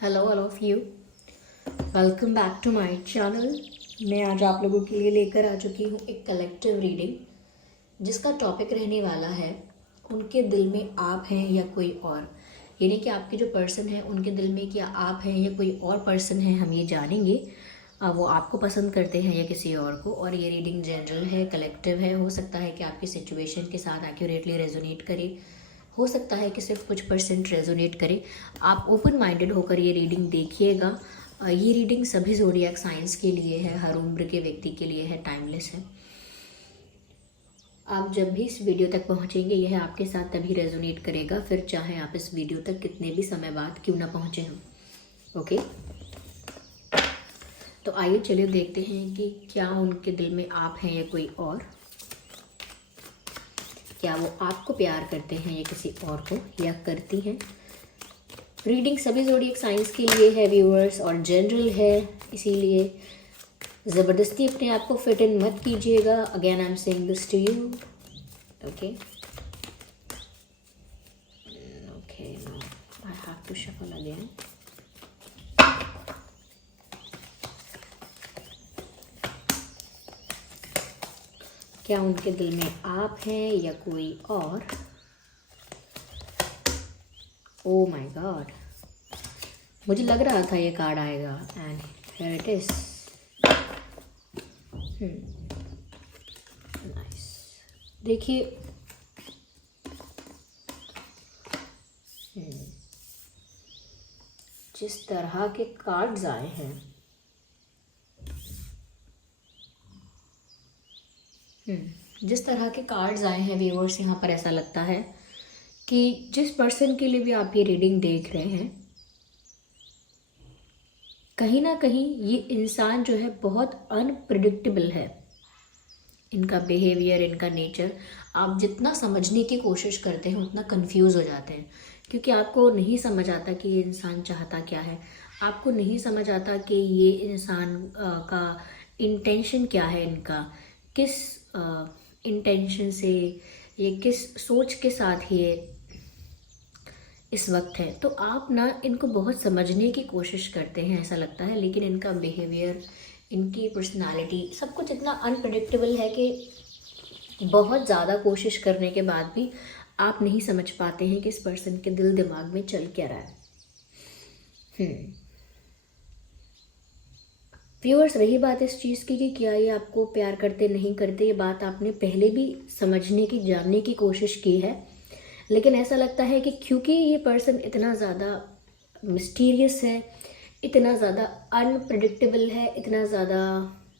Hello all of you, welcome back to my channel. मैं आज आप लोगों के लिए लेकर आ चुकी हूँ एक कलेक्टिव रीडिंग जिसका टॉपिक रहने वाला है उनके दिल में आप हैं या कोई और। यानी कि आपके जो पर्सन है उनके दिल में क्या आप हैं या कोई और पर्सन है, हम ये जानेंगे वो आपको पसंद करते हैं या किसी और को। और ये रीडिंग जनरल है, कलेक्टिव है। हो सकता है कि आपकी सिचुएशन के साथ एक्यूरेटली रेजोनेट करे, हो सकता है कि सिर्फ कुछ परसेंट रेजोनेट करे। आप ओपन माइंडेड होकर ये रीडिंग देखिएगा। ये रीडिंग सभी ज़ोडिएक साइंस के लिए है, हर उम्र के व्यक्ति के लिए है, टाइमलेस है। आप जब भी इस वीडियो तक पहुंचेंगे यह आपके साथ तभी रेजोनेट करेगा, फिर चाहे आप इस वीडियो तक कितने भी समय बाद क्यों ना पहुंचे हों। ओके, तो आइए चलिए देखते हैं कि क्या उनके दिल में आप हैं या कोई और। क्या वो आपको प्यार करते हैं या किसी और को, या करती हैं। रीडिंग सभी ज़ोडिएक साइंस के लिए है व्यूअर्स, और जनरल है, इसीलिए ज़बरदस्ती अपने आप को फिट इन मत कीजिएगा। Again I am saying this to you. Okay okay, no I have to shuffle again. क्या उनके दिल में आप हैं या कोई और। ओ माय गॉड, मुझे लग रहा था ये कार्ड आएगा and here it is. Nice. देखिए, जिस तरह के कार्ड्स आए हैं, जिस तरह के कार्ड्स आए हैं व्यूअर्स, यहाँ पर ऐसा लगता है कि जिस पर्सन के लिए भी आप ये रीडिंग देख रहे हैं, कहीं ना कहीं ये इंसान जो है बहुत अनप्रिडिक्टेबल है। इनका बिहेवियर, इनका नेचर, आप जितना समझने की कोशिश करते हैं उतना कंफ्यूज हो जाते हैं, क्योंकि आपको नहीं समझ आता कि ये इंसान चाहता क्या है। आपको नहीं समझ आता कि ये इंसान का इंटेंशन क्या है, इनका किस इंटेंशन से, ये किस सोच के साथ ये इस वक्त है। तो आप ना इनको बहुत समझने की कोशिश करते हैं ऐसा लगता है, लेकिन इनका बिहेवियर, इनकी पर्सनालिटी, सब कुछ इतना अनप्रडिक्टेबल है कि बहुत ज़्यादा कोशिश करने के बाद भी आप नहीं समझ पाते हैं कि इस पर्सन के दिल दिमाग में चल क्या रहा है। व्यूअर्स, रही बात इस चीज़ की कि क्या ये आपको प्यार करते नहीं करते, ये बात आपने पहले भी समझने की, जानने की कोशिश की है, लेकिन ऐसा लगता है कि क्योंकि ये पर्सन इतना ज़्यादा मिस्टीरियस है, इतना ज़्यादा अनप्रडिक्टेबल है, इतना ज़्यादा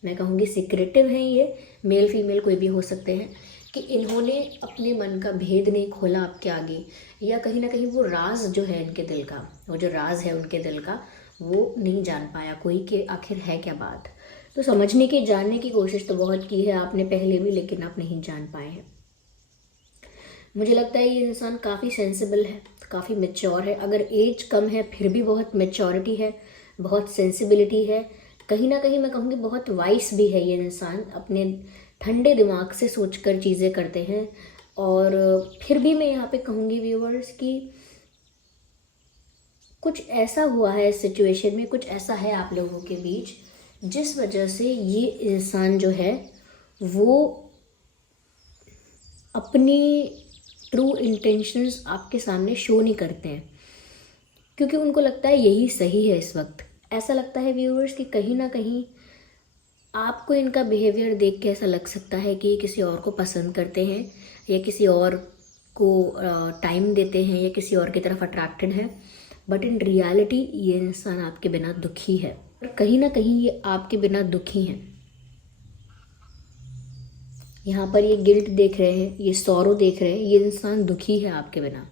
मैं कहूँगी सीक्रेटिव है, ये मेल फीमेल कोई भी हो सकते हैं, कि इन्होंने अपने मन का भेद नहीं खोला आपके आगे, या कहीं ना कहीं वो राज जो है इनके दिल का, वो जो राज है उनके दिल का, वो नहीं जान पाया कोई कि आखिर है क्या बात। तो समझने की, जानने की कोशिश तो बहुत की है आपने पहले भी, लेकिन आप नहीं जान पाए हैं। मुझे लगता है ये इंसान काफ़ी सेंसिबल है, काफ़ी मैच्योर है। अगर एज कम है फिर भी बहुत मैच्योरिटी है, बहुत सेंसिबिलिटी है, कहीं ना कहीं मैं कहूँगी बहुत वाइस भी है ये इंसान। अपने ठंडे दिमाग से सोचकर चीज़ें करते हैं। और फिर भी मैं यहाँ पे कहूँगी व्यूअर्स कि कुछ ऐसा हुआ है इस सिचुएशन में, कुछ ऐसा है आप लोगों के बीच जिस वजह से ये इंसान जो है वो अपनी ट्रू इंटेंशंस आपके सामने शो नहीं करते हैं, क्योंकि उनको लगता है यही सही है इस वक्त। ऐसा लगता है व्यूअर्स कि कहीं ना कहीं आपको इनका बिहेवियर देख के ऐसा लग सकता है कि किसी और को पसंद करते हैं, या किसी और को टाइम देते हैं, या किसी और की तरफ अट्रैक्टेड है। बट इन रियलिटी ये इंसान आपके बिना दुखी है, और कहीं ना कहीं ये आपके बिना दुखी हैं। यहाँ पर ये गिल्ट देख रहे हैं, ये सौरो देख रहे हैं, ये इंसान दुखी है आपके बिना।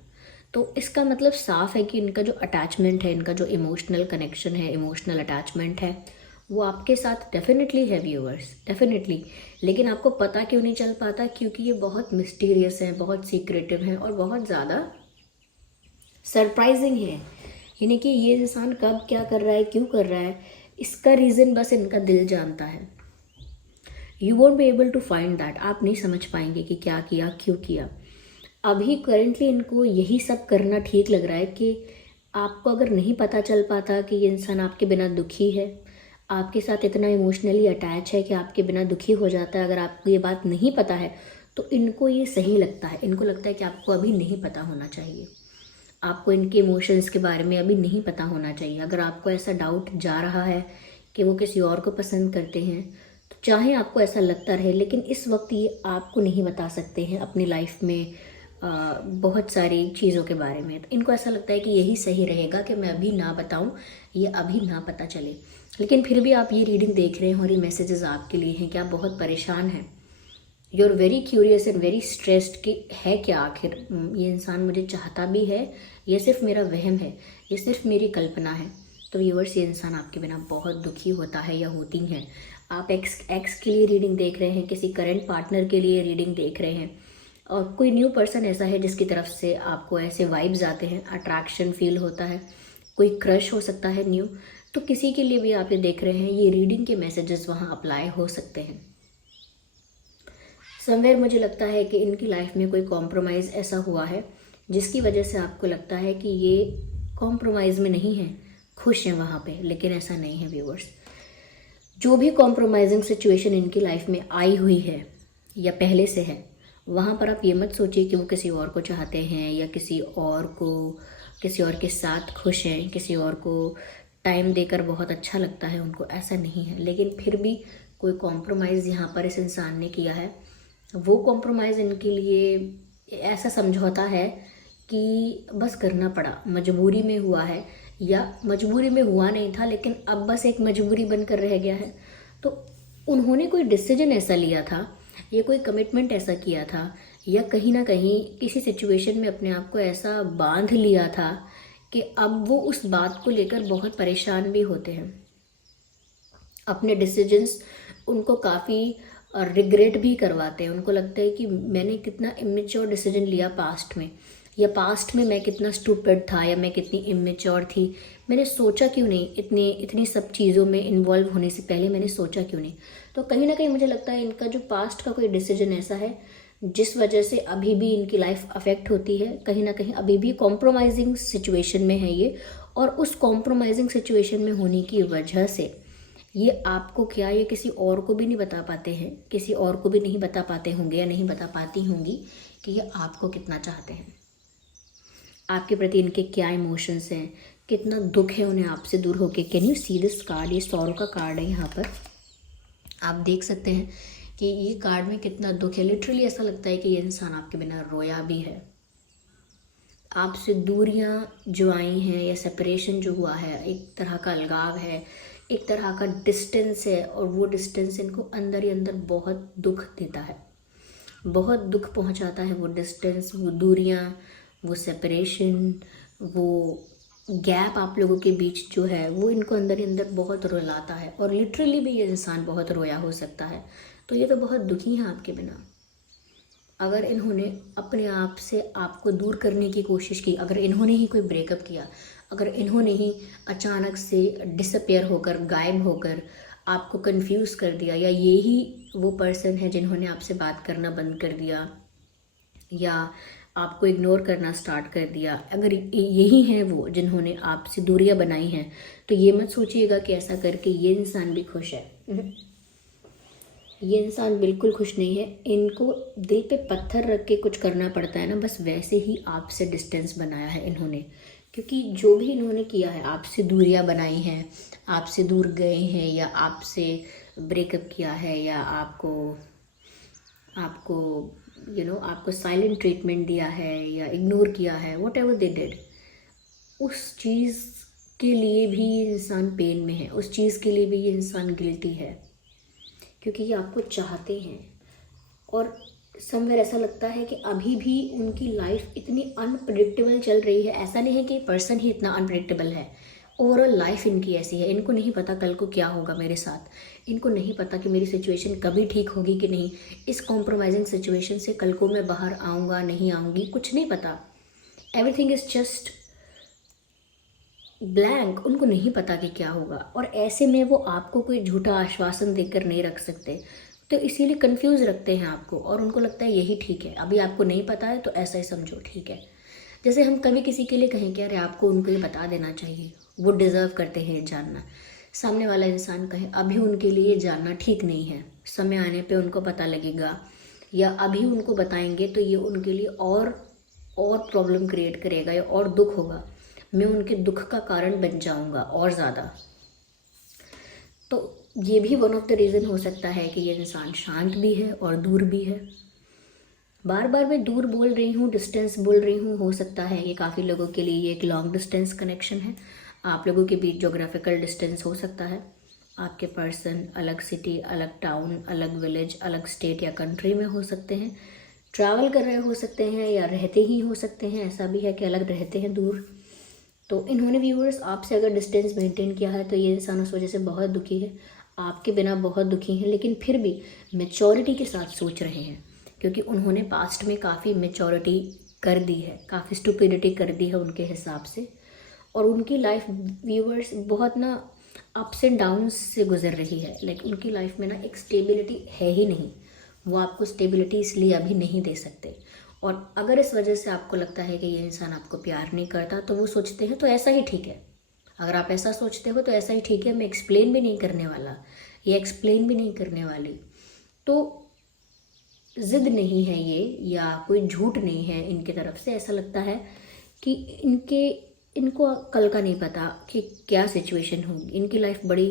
तो इसका मतलब साफ है कि इनका जो अटैचमेंट है, इनका जो इमोशनल कनेक्शन है, इमोशनल अटैचमेंट है, वो आपके साथ डेफिनेटली है व्यूअर्स, डेफिनेटली। लेकिन आपको पता क्यों नहीं चल पाता, क्योंकि ये बहुत मिस्टीरियस हैं, बहुत सीक्रेटिव हैं, और बहुत ज़्यादा सरप्राइजिंग है। यानी कि ये इंसान कब क्या कर रहा है, क्यों कर रहा है, इसका रीज़न बस इनका दिल जानता है। You won't be able to find that, आप नहीं समझ पाएंगे कि क्या किया, क्यों किया। अभी करेंटली इनको यही सब करना ठीक लग रहा है कि आपको अगर नहीं पता चल पाता कि ये इंसान आपके बिना दुखी है, आपके साथ इतना इमोशनली अटैच है कि आपके बिना दुखी हो जाता है, अगर आपको ये बात नहीं पता है तो इनको ये सही लगता है। इनको लगता है कि आपको अभी नहीं पता होना चाहिए, आपको इनके इमोशंस के बारे में अभी नहीं पता होना चाहिए। अगर आपको ऐसा डाउट जा रहा है कि वो किसी और को पसंद करते हैं, तो चाहे आपको ऐसा लगता रहे, लेकिन इस वक्त ये आपको नहीं बता सकते हैं अपनी लाइफ में बहुत सारी चीज़ों के बारे में। तो इनको ऐसा लगता है कि यही सही रहेगा कि मैं अभी ना बताऊं, ये अभी ना पता चले। लेकिन फिर भी आप ये रीडिंग देख रहे हैं और ये मैसेजेस आपके लिए हैं कि आप बहुत परेशान हैं। You are very curious and very stressed कि है क्या आखिर, ये इंसान मुझे चाहता भी है, ये सिर्फ मेरा वहम है, ये सिर्फ मेरी कल्पना है। तो व्यूअर्स, ये इंसान आपके बिना बहुत दुखी होता है या होती हैं। आप एक्स के लिए रीडिंग देख रहे हैं, किसी करंट पार्टनर के लिए रीडिंग देख रहे हैं, और कोई न्यू पर्सन ऐसा है जिसकी तरफ से आपको ऐसे वाइब्स आते हैं, अट्रैक्शन फील होता है, कोई क्रश हो सकता है न्यू। तो किसी के लिए भी आप ये देख रहे हैं, ये रीडिंग के मैसेजेस वहाँ अप्लाई हो सकते हैं। समवेयर मुझे लगता है कि इनकी लाइफ में कोई कॉम्प्रोमाइज़ ऐसा हुआ है जिसकी वजह से आपको लगता है कि ये कॉम्प्रोमाइज़ में नहीं है, खुश हैं वहाँ पे, लेकिन ऐसा नहीं है व्यूअर्स। जो भी कॉम्प्रोमाइजिंग सिचुएशन इनकी लाइफ में आई हुई है या पहले से है, वहाँ पर आप ये मत सोचिए कि वो किसी और को चाहते हैं या किसी और के साथ खुश हैं, किसी और को टाइम देकर बहुत अच्छा लगता है उनको, ऐसा नहीं है। लेकिन फिर भी कोई कॉम्प्रोमाइज़ यहाँ पर इस इंसान ने किया है। वो कॉम्प्रोमाइज़ इनके लिए ऐसा समझौता है कि बस करना पड़ा, मजबूरी में हुआ है, या मजबूरी में हुआ नहीं था लेकिन अब बस एक मजबूरी बनकर रह गया है। तो उन्होंने कोई डिसीजन ऐसा लिया था या कोई कमिटमेंट ऐसा किया था, या कहीं ना कहीं किसी सिचुएशन में अपने आप को ऐसा बांध लिया था कि अब वो उस बात को लेकर बहुत परेशान भी होते हैं। अपने डिसीजंस उनको काफ़ी रिग्रेट भी करवाते हैं। उनको लगता है कि मैंने कितना इमेच्योर डिसीजन लिया पास्ट में, या पास्ट में मैं कितना स्टूपिड था, या मैं कितनी इमेच्योर थी, मैंने सोचा क्यों नहीं, इतनी सब चीज़ों में इन्वॉल्व होने से पहले मैंने सोचा क्यों नहीं। तो कहीं ना कहीं मुझे लगता है इनका जो पास्ट का कोई डिसीजन ऐसा है जिस वजह से अभी भी इनकी लाइफ अफेक्ट होती है, कहीं ना कहीं अभी भी कॉम्प्रोमाइजिंग सिचुएशन में है ये। और उस कॉम्प्रोमाइजिंग सिचुएशन में होने की वजह से ये आपको क्या, ये किसी और को भी नहीं बता पाते हैं, किसी और को भी नहीं बता पाते होंगे या नहीं बता पाती होंगी कि ये आपको कितना चाहते हैं, आपके प्रति इनके क्या इमोशंस हैं, कितना दुख है उन्हें आपसे दूर होके। Can you see this card? ये सौरों का कार्ड है। यहाँ पर आप देख सकते हैं कि ये कार्ड में कितना दुख है। लिटरली ऐसा लगता है कि ये इंसान आपके बिना रोया भी है। आपसे दूरियां जो आई हैं या सेपरेशन जो हुआ है, एक तरह का अलगाव है, एक तरह का डिस्टेंस है, और वो डिस्टेंस इनको अंदर ही अंदर बहुत दुख देता है, बहुत दुख पहुंचाता है। वो डिस्टेंस, वो दूरियां, वो सेपरेशन, वो गैप आप लोगों के बीच जो है, वो इनको अंदर ही अंदर बहुत रुलाता है। और लिटरली भी ये इंसान बहुत रोया हो सकता है। तो ये तो बहुत दुखी हैं आपके बिना। अगर इन्होंने अपने आप से आपको दूर करने की कोशिश की, अगर इन्होंने ही कोई ब्रेकअप किया, अगर इन्होंने ही अचानक से डिसअपेयर होकर, गायब होकर आपको कंफ्यूज कर दिया, या यही वो पर्सन है जिन्होंने आपसे बात करना बंद कर दिया या आपको इग्नोर करना स्टार्ट कर दिया, अगर यही हैं वो जिन्होंने आपसे दूरियां बनाई हैं, तो ये मत सोचिएगा कि ऐसा करके ये इंसान भी खुश है। ये इंसान बिल्कुल खुश नहीं है। इनको दिल पे पत्थर रख के कुछ करना पड़ता है ना, बस वैसे ही आपसे डिस्टेंस बनाया है इन्होंने। क्योंकि जो भी इन्होंने किया है, आपसे दूरियां बनाई हैं, आपसे दूर गए हैं, या आपसे ब्रेकअप किया है, या आपको आपको आपको साइलेंट ट्रीटमेंट दिया है या इग्नोर किया है, वट एवर दे डिड, उस चीज़ के लिए भी ये इंसान पेन में है, उस चीज़ के लिए भी ये इंसान गिल्टी है, क्योंकि ये आपको चाहते हैं। और समवेयर ऐसा लगता है कि अभी भी उनकी लाइफ इतनी अनप्रेडिक्टेबल चल रही है। ऐसा नहीं है कि पर्सन ही इतना अनप्रेडिक्टेबल है, ओवरऑल लाइफ इनकी ऐसी है। इनको नहीं पता कल को क्या होगा मेरे साथ, इनको नहीं पता कि मेरी सिचुएशन कभी ठीक होगी कि नहीं, इस कॉम्प्रोमाइजिंग सिचुएशन से कल को मैं बाहर आऊँगा नहीं आऊँगी, कुछ नहीं पता। एवरीथिंग इज़ जस्ट ब्लैंक, उनको नहीं पता कि क्या होगा। और ऐसे में वो आपको कोई झूठा आश्वासन देकर नहीं रख सकते, तो इसीलिए कंफ्यूज रखते हैं आपको, और उनको लगता है यही ठीक है। अभी आपको नहीं पता है तो ऐसा ही समझो, ठीक है। जैसे हम कभी किसी के लिए कहें कि अरे आपको उनको ये बता देना चाहिए, वो डिज़र्व करते हैं जानना, सामने वाला इंसान कहे अभी उनके लिए जानना ठीक नहीं है, समय आने पे उनको पता लगेगा, या अभी उनको बताएंगे तो ये उनके लिए और प्रॉब्लम क्रिएट करेगा या और दुख होगा, मैं उनके दुख का कारण बन जाऊंगा और ज़्यादा। तो ये भी वन ऑफ द रीज़न हो सकता है कि ये इंसान शांत भी है और दूर भी है। बार बार मैं दूर बोल रही हूँ, डिस्टेंस बोल रही हूँ, हो सकता है कि काफ़ी लोगों के लिए ये एक लॉन्ग डिस्टेंस कनेक्शन है। आप लोगों के बीच जोग्राफिकल डिस्टेंस हो सकता है, आपके पर्सन अलग सिटी, अलग टाउन, अलग विलेज, अलग स्टेट या कंट्री में हो सकते हैं, ट्रैवल कर रहे हो सकते हैं या रहते ही हो सकते हैं, ऐसा भी है कि अलग रहते हैं दूर। तो इन्होंने व्यूअर्स आपसे अगर डिस्टेंस मेंटेन किया है तो ये इंसान उस वजह से बहुत दुखी है, आपके बिना बहुत दुखी हैं, लेकिन फिर भी मेचोरिटी के साथ सोच रहे हैं, क्योंकि उन्होंने पास्ट में काफ़ी मेचोरिटी कर दी है, काफ़ी स्टुपिडिटी कर दी है उनके हिसाब से, और उनकी लाइफ व्यूअर्स बहुत ना अप्स एंड डाउन्स से गुजर रही है। लाइक उनकी लाइफ में ना एक स्टेबिलिटी है ही नहीं, वो आपको स्टेबिलिटी इसलिए अभी नहीं दे सकते। और अगर इस वजह से आपको लगता है कि ये इंसान आपको प्यार नहीं करता, तो वो सोचते हैं तो ऐसा ही ठीक है। अगर आप ऐसा सोचते हो तो ऐसा ही ठीक है, मैं एक्सप्लेन भी नहीं करने वाला, ये एक्सप्लेन भी नहीं करने वाली। तो ज़िद नहीं है ये, या कोई झूठ नहीं है इनकी तरफ से। ऐसा लगता है कि इनको कल का नहीं पता कि क्या सिचुएशन होगी। इनकी लाइफ बड़ी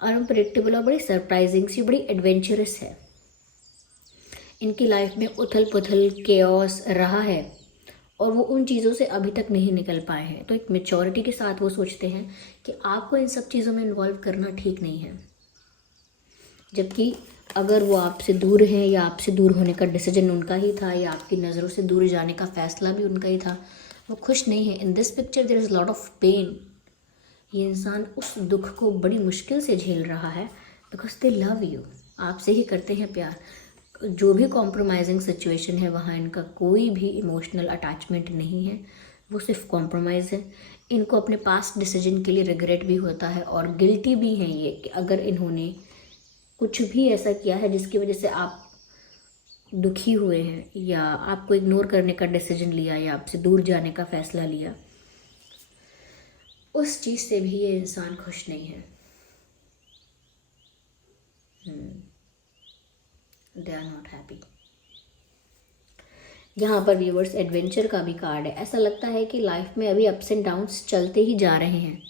अनप्रेडिक्टेबल और बड़ी सरप्राइजिंग सी, बड़ी एडवेंचरस है। इनकी लाइफ में उथल पुथल केओस रहा है और वो उन चीज़ों से अभी तक नहीं निकल पाए हैं। तो एक मेच्योरिटी के साथ वो सोचते हैं कि आपको इन सब चीज़ों में इन्वॉल्व करना ठीक नहीं है। जबकि अगर वो आपसे दूर हैं या आपसे दूर होने का डिसीजन उनका ही था या आपकी नज़रों से दूर जाने का फैसला भी उनका ही था, वो खुश नहीं है। In this picture there is lot of pain. ये इंसान उस दुख को बड़ी मुश्किल से झेल रहा है, बिकॉज दे लव यू, आपसे ही करते हैं प्यार। जो भी कॉम्प्रोमाइजिंग सिचुएशन है वहाँ इनका कोई भी इमोशनल अटैचमेंट नहीं है, वो सिर्फ कॉम्प्रोमाइज़ है। इनको अपने पास्ट डिसीजन के लिए रिग्रेट भी होता है और गिल्टी भी है ये कि अगर इन्होंने कुछ भी ऐसा किया है जिसकी वजह से आप दुखी हुए हैं या आपको इग्नोर करने का डिसीजन लिया या आपसे दूर जाने का फैसला लिया, उस चीज़ से भी ये इंसान खुश नहीं है। They are not happy. यहाँ पर व्यूअर्स एडवेंचर का भी कार्ड है। ऐसा लगता है कि लाइफ में अभी अप्स एंड डाउन्स चलते ही जा रहे हैं।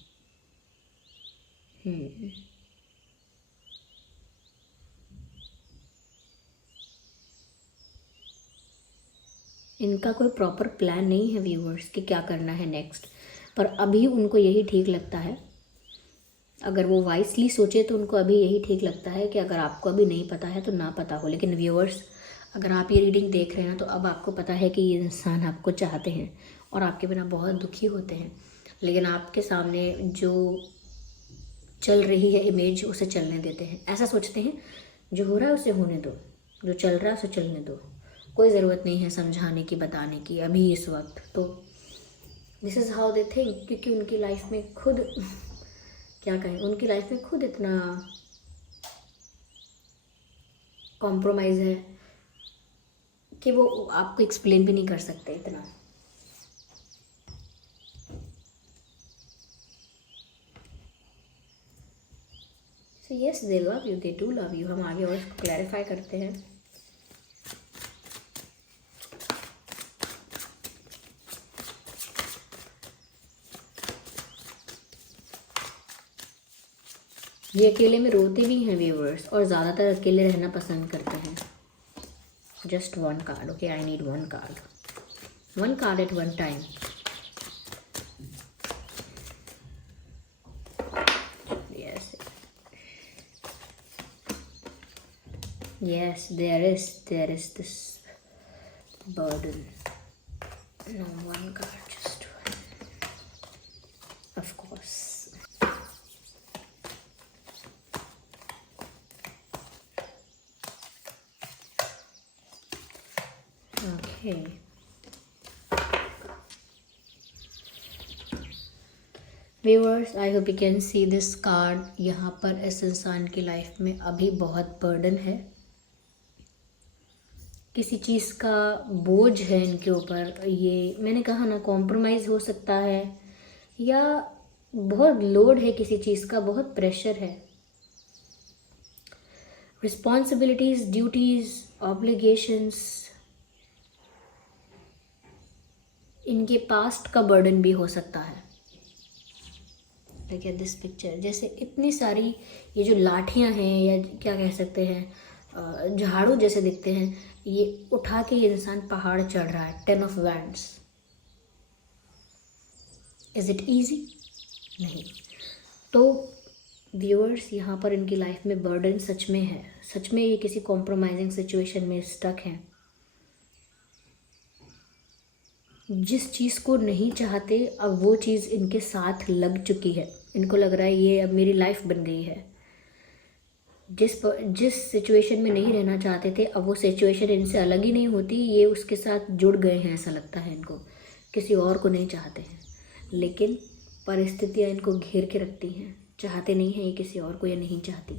इनका कोई प्रॉपर प्लान नहीं है व्यूअर्स कि क्या करना है नेक्स्ट, पर अभी उनको यही ठीक लगता है। अगर वो वाइसली सोचे तो उनको अभी यही ठीक लगता है कि अगर आपको अभी नहीं पता है तो ना पता हो। लेकिन व्यूअर्स, अगर आप ये रीडिंग देख रहे हैं तो अब आपको पता है कि ये इंसान आपको चाहते हैं और आपके बिना बहुत दुखी होते हैं, लेकिन आपके सामने जो चल रही है इमेज उसे चलने देते हैं। ऐसा सोचते हैं जो हो रहा है उसे होने दो, जो चल रहा है उसे चलने दो, कोई ज़रूरत नहीं है समझाने की, बताने की अभी इस वक्त। तो this is how they think, क्योंकि उनकी लाइफ में खुद क्या कहें, उनकी लाइफ में खुद इतना कॉम्प्रोमाइज़ है कि वो आपको एक्सप्लेन भी नहीं कर सकते इतना। So yes, they love you, they do love you. हम आगे और क्लैरिफाई करते हैं। ये अकेले में रोते भी हैं व्यूअर्स और ज़्यादातर अकेले रहना पसंद करते हैं। Just one card, okay, I need one card at one time. Yes, there is this burden. No, one card, just one. Of course. Okay. Viewers, I hope you can see this card. यहाँ पर इस इंसान की life में अभी बहुत burden है। किसी चीज़ का बोझ है इनके ऊपर। ये मैंने कहा ना, कॉम्प्रोमाइज़ हो सकता है, या बहुत लोड है किसी चीज़ का, बहुत प्रेशर है। रिस्पॉन्सिबिलिटीज़, ड्यूटीज़, ऑब्लिगेशंस, इनके पास्ट का बर्डन भी हो सकता है। देखिए दिस पिक्चर, जैसे इतनी सारी ये जो लाठियां हैं, या क्या कह सकते हैं, झाड़ू जैसे दिखते हैं, ये उठा के ये इंसान पहाड़ चढ़ रहा है। 10 of wands. Is it easy? नहीं। तो व्यूअर्स, यहाँ पर इनकी लाइफ में बर्डन सच में है, सच में ये किसी कॉम्प्रोमाइजिंग सिचुएशन में स्टक हैं। जिस चीज़ को नहीं चाहते, अब वो चीज़ इनके साथ लग चुकी है। इनको लग रहा है ये अब मेरी लाइफ बन गई है। जिस सिचुएशन में नहीं रहना चाहते थे, अब वो सिचुएशन इनसे अलग ही नहीं होती, ये उसके साथ जुड़ गए हैं, ऐसा लगता है इनको। किसी और को नहीं चाहते हैं, लेकिन परिस्थितियाँ इनको घेर के रखती हैं। चाहते नहीं हैं ये किसी और को, या नहीं चाहती।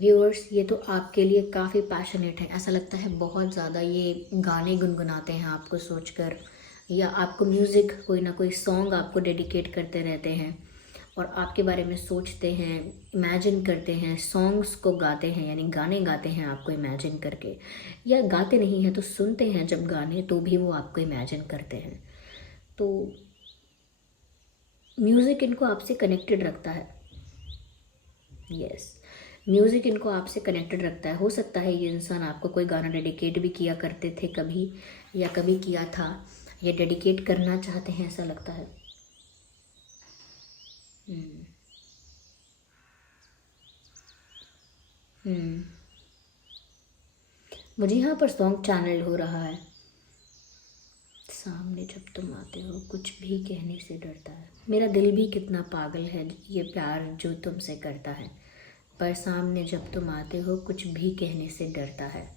व्यूअर्स, ये तो आपके लिए काफ़ी पैशनेट है, ऐसा लगता है बहुत ज़्यादा। ये गाने गुनगुनाते हैं आपको सोचकर, या आपको म्यूज़िक, कोई ना कोई सॉन्ग आपको डेडिकेट करते रहते हैं, और आपके बारे में सोचते हैं, इमेजिन करते हैं, सॉन्ग्स को गाते हैं, यानी गाने गाते हैं आपको इमेजिन करके, या गाते नहीं हैं तो सुनते हैं जब गाने, तो भी वो आपको इमेजिन करते हैं। तो म्यूज़िक इनको आपसे कनेक्टेड रखता है। यस, म्यूज़िक इनको आपसे कनेक्टेड रखता है। हो सकता है ये इंसान आपको कोई गाना डेडिकेट भी किया करते थे कभी, या कभी किया था, या डेडिकेट करना चाहते हैं, ऐसा लगता है। मुझे यहाँ पर सॉन्ग चैनल हो रहा है। सामने जब तुम आते हो, कुछ भी कहने से डरता है। मेरा दिल भी कितना पागल है, ये प्यार जो तुमसे करता है, पर सामने जब तुम आते हो, कुछ भी कहने से डरता है।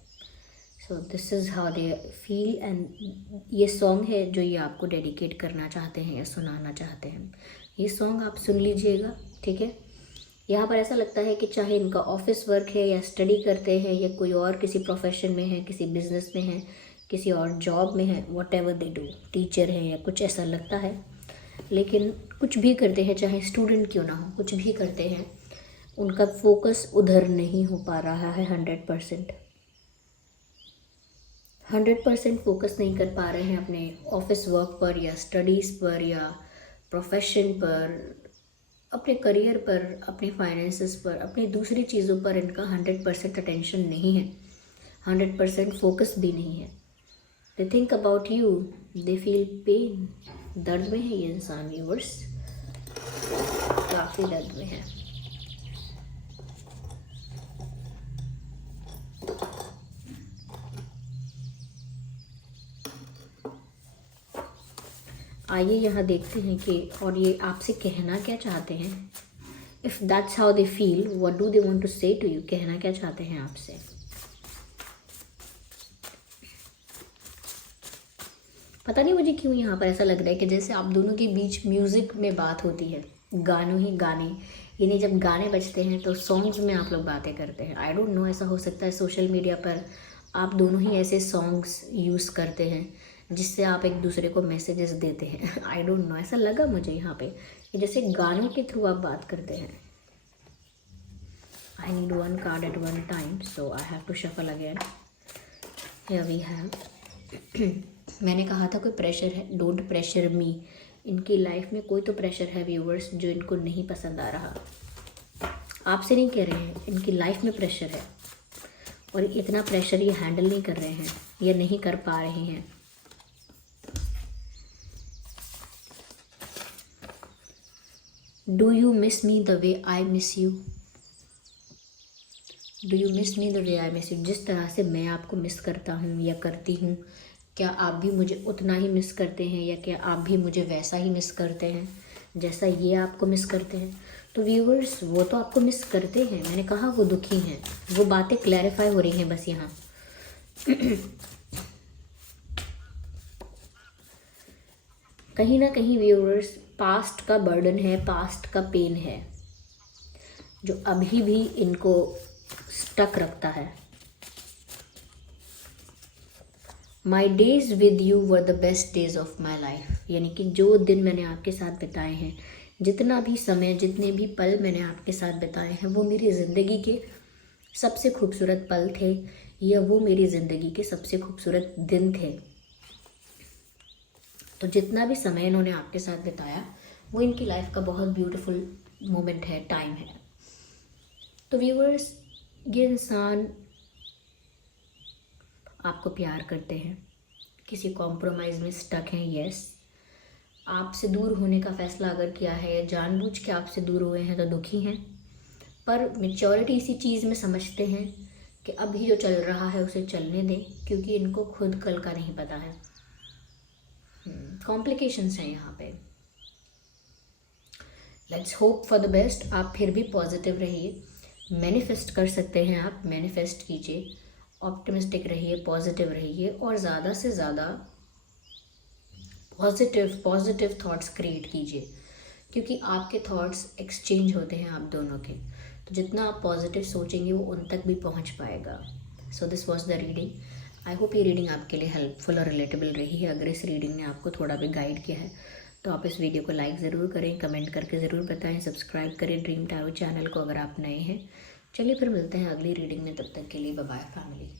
So this is how they feel, and ये सॉन्ग है जो ये आपको डेडिकेट करना चाहते हैं या सुनाना चाहते हैं। ये सॉन्ग आप सुन लीजिएगा, ठीक है। यहाँ पर ऐसा लगता है कि चाहे इनका ऑफिस वर्क है, या स्टडी करते हैं, या कोई और किसी प्रोफेशन में है, किसी बिजनेस में है, किसी और जॉब में है, what ever they do, teacher है या कुछ ऐसा लगता है। लेकिन कुछ भी करते हैं, चाहे स्टूडेंट क्यों ना हो, कुछ भी करते हैं, उनका फोकस उधर नहीं हो पा रहा है। 100% फोकस नहीं कर पा रहे हैं अपने ऑफिस वर्क पर, या स्टडीज़ पर, या प्रोफेशन पर, अपने करियर पर, अपने फाइनेंसेस पर, अपनी दूसरी चीज़ों पर इनका 100% अटेंशन नहीं है, 100% फोकस भी नहीं है। They think about you, they feel pain. दर्द में है ये इंसान व्यूअर्स, काफ़ी दर्द में है। आइए यहाँ देखते हैं कि और ये आपसे कहना क्या चाहते हैं। If that's how they feel, what do they want to say to you, कहना क्या चाहते हैं आपसे। पता नहीं मुझे क्यों यहाँ पर ऐसा लग रहा है कि जैसे आप दोनों के बीच म्यूज़िक में बात होती है, गानों ही गाने, यानी जब गाने बजते हैं तो सॉन्ग्स में आप लोग बातें करते हैं। आई डोंट नो, ऐसा हो सकता है सोशल मीडिया पर आप दोनों ही ऐसे सॉन्ग्स यूज़ करते हैं जिससे आप एक दूसरे को मैसेजेस देते हैं। आई डोंट नो, ऐसा लगा मुझे यहाँ पे कि जैसे गानों के थ्रू आप बात करते हैं। I need one card at one time, so I have to shuffle again. Here we have मैंने कहा था कोई प्रेशर है, डोंट प्रेशर मी। इनकी लाइफ में कोई तो प्रेशर है व्यूअर्स जो इनको नहीं पसंद आ रहा। आपसे नहीं कह रहे हैं, इनकी लाइफ में प्रेशर है, और इतना प्रेशर ये हैंडल नहीं कर रहे हैं या नहीं कर पा रहे हैं। Do you miss me the way I miss you? Do you miss me the way I miss you? जिस तरह से मैं आपको मिस करता हूँ या करती हूँ, क्या आप भी मुझे उतना ही मिस करते हैं, या क्या आप भी मुझे वैसा ही मिस करते हैं जैसा ये आपको मिस करते हैं? तो व्यूअर्स, वो तो आपको मिस करते हैं, मैंने कहा वो दुखी हैं, वो बातें क्लैरिफाई हो रही हैं बस यहाँ। कहीं ना कहीं व्यूअर्स, पास्ट का बर्डन है, पास्ट का पेन है जो अभी भी इनको स्टक रखता है। My days with you were the best days of my life, यानी कि जो दिन मैंने आपके साथ बिताए हैं, जितना भी समय, जितने भी पल मैंने आपके साथ बिताए हैं, वो मेरी ज़िंदगी के सबसे खूबसूरत पल थे, या वो मेरी ज़िंदगी के सबसे खूबसूरत दिन थे। तो जितना भी समय इन्होंने आपके साथ बिताया वो इनकी लाइफ का बहुत ब्यूटीफुल मोमेंट है, टाइम है। तो व्यूअर्स, ये इंसान आपको प्यार करते हैं, किसी कॉम्प्रोमाइज़ में स्टक हैं, यस। आपसे दूर होने का फ़ैसला अगर किया है या जानबूझ के आपसे दूर हुए हैं तो दुखी हैं, पर मेच्योरिटी इसी चीज़ में समझते हैं कि अभी जो चल रहा है उसे चलने दें, क्योंकि इनको खुद कल का नहीं पता है। कॉम्प्लिकेशंस हैं यहाँ पे। Let's hope for the best. आप फिर भी पॉजिटिव रहिए, मैनिफेस्ट कर सकते हैं आप, मैनिफेस्ट कीजिए, ऑप्टिमिस्टिक रहिए, पॉजिटिव रहिए, और ज़्यादा से ज़्यादा पॉजिटिव थॉट्स क्रिएट कीजिए, क्योंकि आपके थॉट्स एक्सचेंज होते हैं आप दोनों के। तो जितना आप पॉजिटिव सोचेंगे वो उन तक भी पहुंच पाएगा। So this was the reading. I hope ये रीडिंग आपके लिए हेल्पफुल और रिलेटेबल रही है। अगर इस रीडिंग ने आपको थोड़ा भी गाइड किया है तो आप इस वीडियो को लाइक ज़रूर करें, कमेंट करके ज़रूर बताएं, सब्सक्राइब करें ड्रीम टैरो चैनल को अगर आप नए हैं। चलिए फिर मिलते हैं अगली रीडिंग में, तब तक के लिए बाय बाय फैमिली।